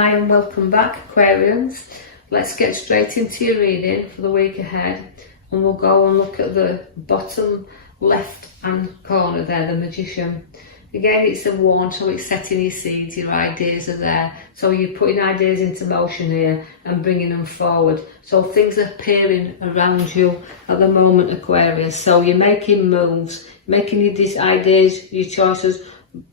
Hi and welcome back, Aquarians. Let's get straight into your reading for the week ahead, and we'll go and look at the bottom left hand corner there, the Magician. Again, it's a wand, so it's setting your seeds, your ideas are there. So you're putting ideas into motion here and bringing them forward. So things are appearing around you at the moment, Aquarius. So you're making moves, making your ideas, your choices,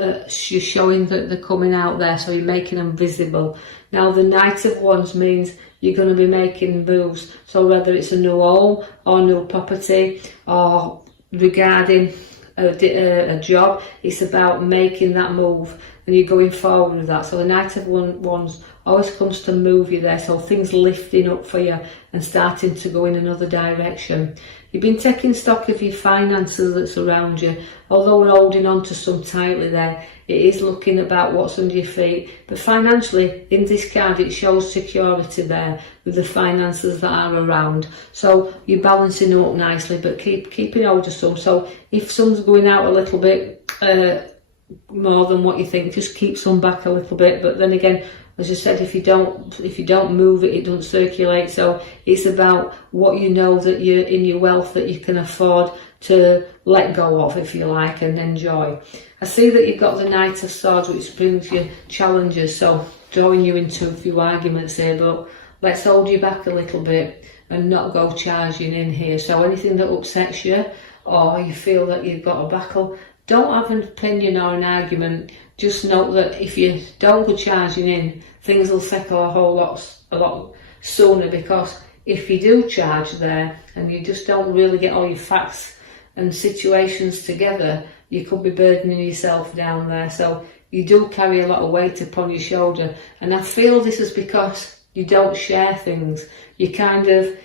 you're showing that they're coming out there, so you're making them visible. Now the Knight of Wands means you're going to be making moves, so whether it's a new home or new property or regarding a job, it's about making that move and you're going forward with that. So the Knight of Wands always comes to move you there, so things lifting up for you and starting to go in another direction. You've been taking stock of your finances that's around you. Although we're holding on to some tightly there, it is looking about what's under your feet. But financially, in this card, it shows security there with the finances that are around. So you're balancing them up nicely, but keeping hold of some. So if some's going out a little bit more than what you think, just keep some back a little bit. But then again, as I said, if you don't move it, it doesn't circulate. So it's about what you know that you're in your wealth that you can afford to let go of, if you like, and enjoy. I see that you've got the Knight of Swords, which brings you challenges, so drawing you into a few arguments here, but let's hold you back a little bit and not go charging in here. So anything that upsets you or you feel that you've got a battle, don't have an opinion or an argument. Just note that if you don't go charging in, things will settle a lot sooner, because if you do charge there and you just don't really get all your facts and situations together, you could be burdening yourself down there. So you do carry a lot of weight upon your shoulder, and I feel this is because you don't share things. You kind of,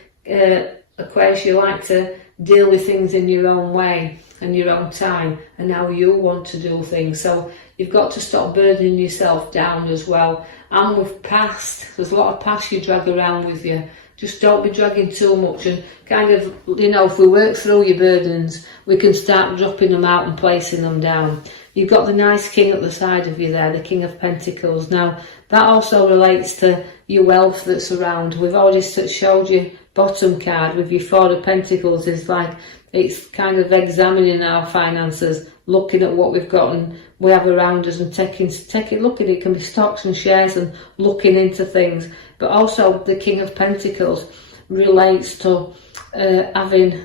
Aquarius, you like to deal with things in your own way and your own time and how you want to do things. So you've got to stop burdening yourself down as well. And with past, there's a lot of past you drag around with you. Just don't be dragging too much, and kind of, if we work through your burdens, we can start dropping them out and placing them down. You've got the nice King at the side of you there, the King of Pentacles. Now, that also relates to your wealth that's around. We've already showed you bottom card with your Four of Pentacles. Is like, it's kind of examining our finances, looking at what we've got and we have around us, and taking looking. It can be stocks and shares and looking into things. But also the King of Pentacles relates to having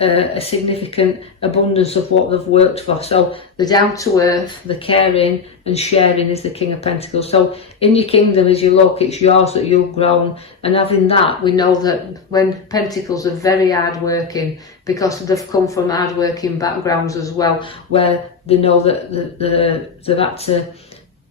a significant abundance of what they've worked for. So the down to earth, the caring and sharing is the King of Pentacles. So in your kingdom, as you look, it's yours that you've grown, and having that, we know that when Pentacles are very hard working, because they've come from hard working backgrounds as well, where they know that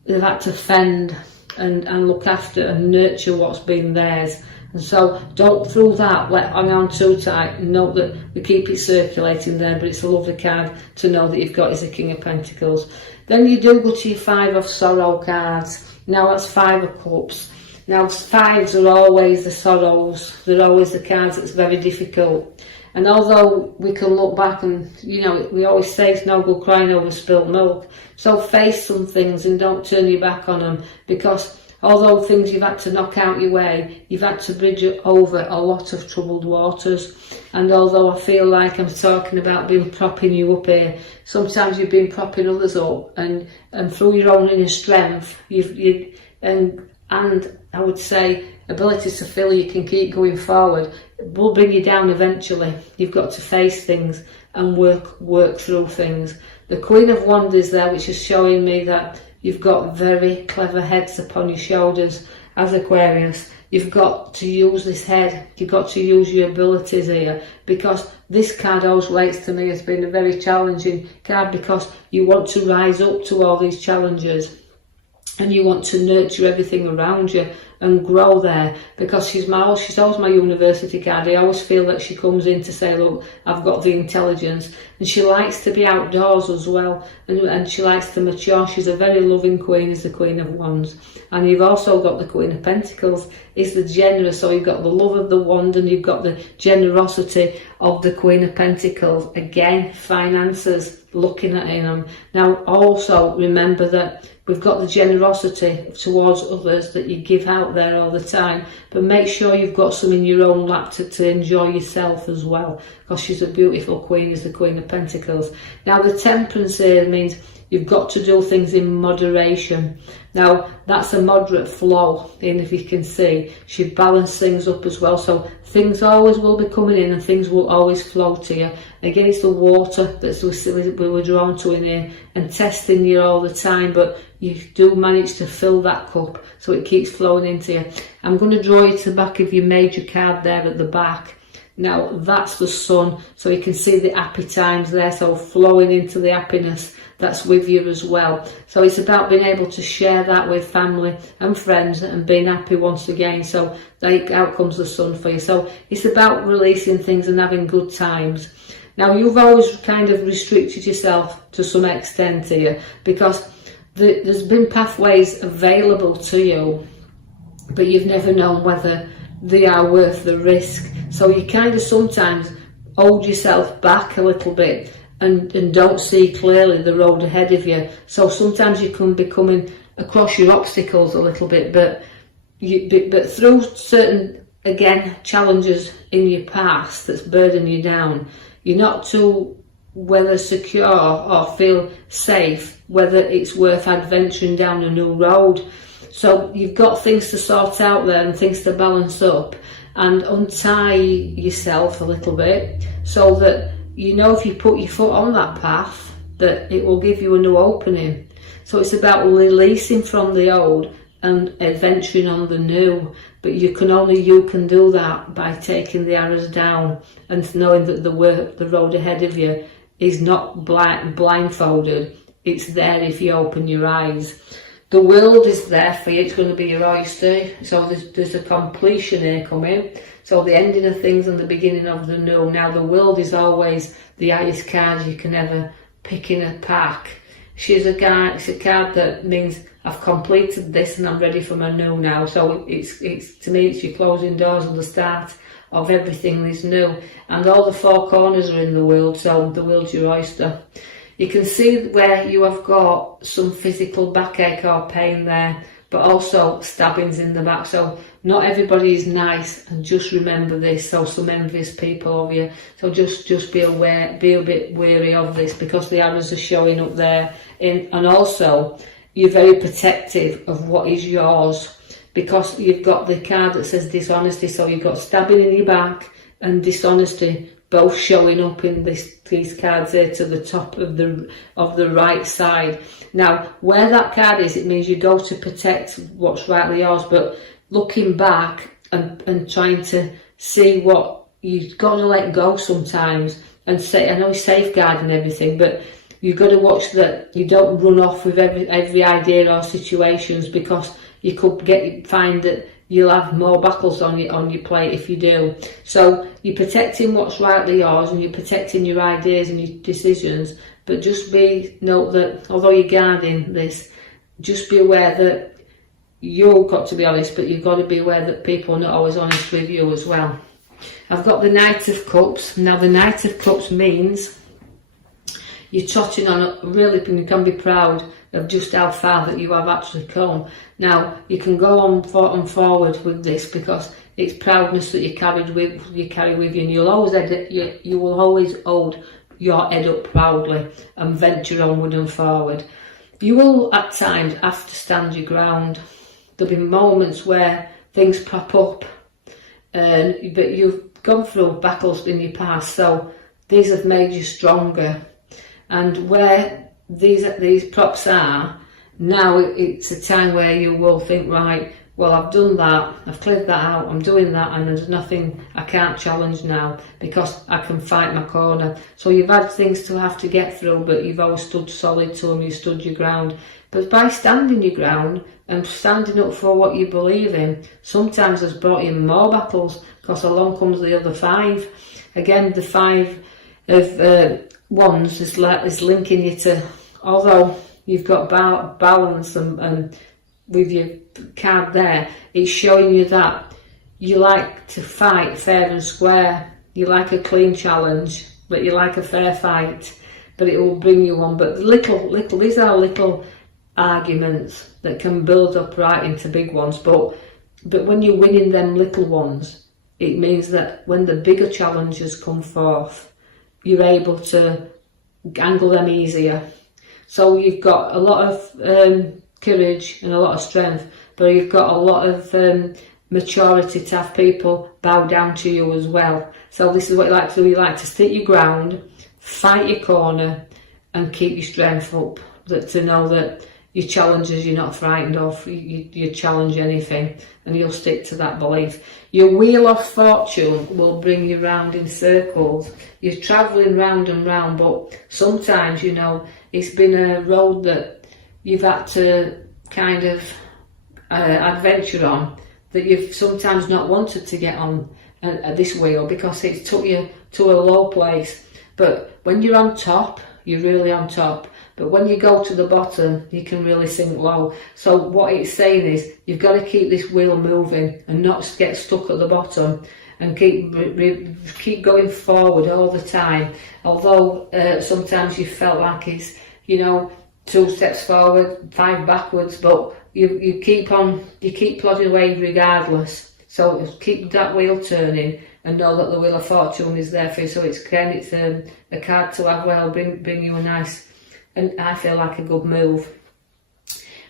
they've had to fend and look after and nurture what's been theirs. And so don't through that let hang on too tight. Note that we keep it circulating there, but it's a lovely card to know that you've got is the King of Pentacles. Then you do go to your Five of Sorrow cards. Now that's Five of Cups. Now fives are always the sorrows, they're always the cards that's very difficult. And although we can look back and, we always say it's no good crying over spilt milk. So face some things and don't turn your back on them, because although things you've had to knock out your way, you've had to bridge over a lot of troubled waters. And although I feel like I'm talking about being propping you up here, sometimes you've been propping others up, and through your own inner strength, and I would say ability to feel you can keep going forward, will bring you down eventually. You've got to face things and work through things. The Queen of Wands is there, which is showing me that you've got very clever heads upon your shoulders as Aquarius. You've got to use this head, you've got to use your abilities here, because this card always relates to me as being a very challenging card, because you want to rise up to all these challenges and you want to nurture everything around you and grow there, because she's always my university card. I always feel that she comes in to say, look, I've got the intelligence, and she likes to be outdoors as well, and she likes to mature. She's a very loving queen, is the Queen of Wands. And you've also got the Queen of Pentacles, is the generous, so you've got the love of the wand and you've got the generosity of the Queen of Pentacles. Again, finances, looking at him. Now also remember that we've got the generosity towards others that you give out there all the time, but make sure you've got some in your own lap to enjoy yourself as well, because she's a beautiful queen, is the Queen of Pentacles. Now the Temperance here means you've got to do things in moderation. Now that's a moderate flow, and if you can see, she balanced things up as well, so things always will be coming in and things will always flow to you. Again, it's the water that we were drawn to in here and testing you all the time, but you do manage to fill that cup so it keeps flowing into you. I'm going to draw you to the back of your major card there at the back. Now that's the Sun, so you can see the happy times there, so flowing into the happiness that's with you as well. So it's about being able to share that with family and friends and being happy once again. So out comes the Sun for you. So it's about releasing things and having good times. Now you've always kind of restricted yourself to some extent here, because there's been pathways available to you, but you've never known whether they are worth the risk. So you kind of sometimes hold yourself back a little bit and don't see clearly the road ahead of you. So sometimes you can be coming across your obstacles a little bit, but through certain, again, challenges in your past that's burdening you down, you're not too whether secure or feel safe, whether it's worth adventuring down a new road. So you've got things to sort out there and things to balance up and untie yourself a little bit, so that you know if you put your foot on that path that it will give you a new opening. So it's about releasing from the old and adventuring on the new, but you can do that by taking the arrows down and knowing that the road ahead of you is not blindfolded. It's there if you open your eyes. The world is there for you. It's going to be your oyster. So there's a completion here coming. So the ending of things and the beginning of the new. Now the world is always the highest card you can ever pick in a pack. It's a card that means I've completed this and I'm ready for my new now. So it's to me, it's your closing doors and the start of everything is new. And all the four corners are in the world, so the world's your oyster. You can see where you have got some physical backache or pain there, but also stabbings in the back. So not everybody is nice, and just remember this. So some envious people of you. So just be aware, be a bit wary of this, because the arrows are showing up there. And also you're very protective of what is yours, because you've got the card that says dishonesty. So you've got stabbing in your back and dishonesty both showing up in these cards here to the top of the right side. Now where that card is, it means you go to protect what's rightly yours, but looking back and trying to see what you've got to let go sometimes, and say, I know safeguarding everything, but you've got to watch that you don't run off with every idea or situations, because you could find that you'll have more battles on your plate if you do. So you're protecting what's rightly yours and you're protecting your ideas and your decisions, but just note that although you're guarding this, just be aware that you've got to be honest, but you've got to be aware that people are not always honest with you as well. I've got the Knight of Cups. Now the Knight of Cups means you're touching on really, you can be proud of just how far that you have actually come. Now you can go on forward with this, because it's proudness that you carry with you, and you will always hold your head up proudly and venture onward and forward. You will at times have to stand your ground. There'll be moments where things pop up, but you've gone through battles in your past, so these have made you stronger. And where these props are now, it's a time where you will think, right, well, I've done that, I've cleared that out, I'm doing that, and there's nothing I can't challenge now, because I can fight my corner. So you've had things to have to get through, but you've always stood solid to them, you stood your ground. But by standing your ground and standing up for what you believe in, sometimes has brought you more battles, because along comes the other five. Again, the five of wands is linking you to, although you've got balance and with your card there, it's showing you that you like to fight fair and square. You like a clean challenge, but you like a fair fight. but it will bring you on. But these are little arguments that can build up right into big ones. But when you're winning them little ones, it means that when the bigger challenges come forth, you're able to handle them easier. So you've got a lot of courage and a lot of strength, but you've got a lot of maturity to have people bow down to you as well. So this is what you like to do. You like to stick your ground, fight your corner, and keep your strength up. To know that your challenges you're not frightened of. You challenge anything, and you'll stick to that belief. Your wheel of fortune will bring you round in circles. You're travelling round and round, but sometimes, you know, it's been a road that you've had to kind of adventure on, that you've sometimes not wanted to get on this wheel because it took you to a low place. But when you're on top, you're really on top. But when you go to the bottom, you can really sink low. So what it's saying is, you've got to keep this wheel moving and not get stuck at the bottom, and keep going forward all the time. Although sometimes you felt like it's, you know, 2 steps forward, 5 backwards, but you keep plodding away regardless. So keep that wheel turning and know that the wheel of fortune is there for you. So it's a card to have, well, bring you a nice, and I feel like a good move.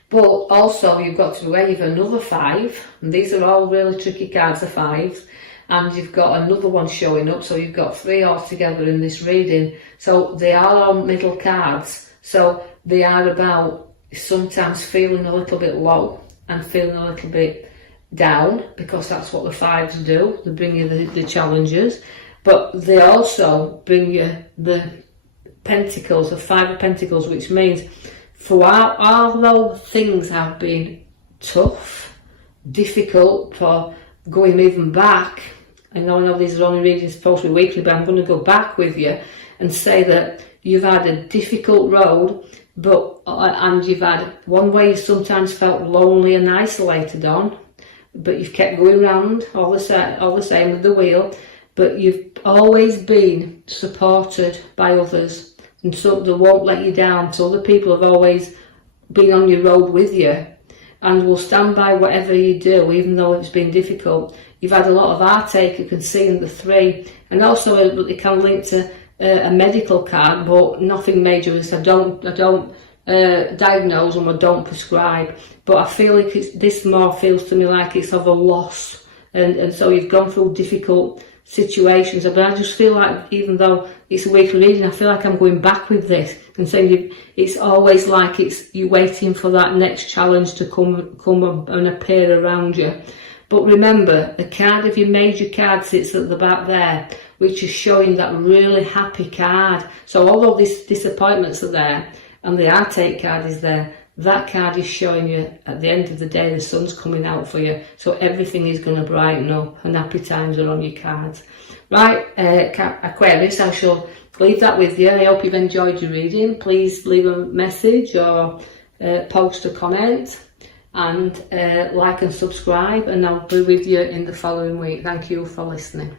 But also you've got to wave another 5, and these are all really tricky cards, the 5s, and you've got another one showing up, so you've got 3 altogether in this reading. So they are all middle cards, so they are about sometimes feeling a little bit low and feeling a little bit down, because that's what the 5s do. They bring you the challenges, but they also bring you the Pentacles, the 5 of Pentacles, which means although things have been tough, difficult, for going even back, I know these are only readings supposed to be weekly, but I'm going to go back with you and say that you've had a difficult road, and you've had one way you sometimes felt lonely and isolated on, but you've kept going round all the same with the wheel, but you've always been supported by others, and so they won't let you down. So other people have always been on your road with you and will stand by whatever you do, even though it's been difficult. You've had a lot of heartache, you can see in the 3, and also it can link to a medical card, but nothing major. I don't diagnose and I don't prescribe, but I feel like this more feels to me like it's of a loss, and so you've gone through difficult situations. But I just feel like, even though it's a weekly reading, I feel like I'm going back with this and saying it's always like you're waiting for that next challenge to come and appear around you. But remember, the card of your major card sits at the back there, which is showing that really happy card. So although these disappointments are there and the heartache card is there, that card is showing you at the end of the day the sun's coming out for you. So everything is going to brighten up and happy times are on your cards. Right, Aquarius, I shall leave that with you. I hope you've enjoyed your reading. Please leave a message or post a comment, and like and subscribe, and I'll be with you in the following week. Thank you for listening.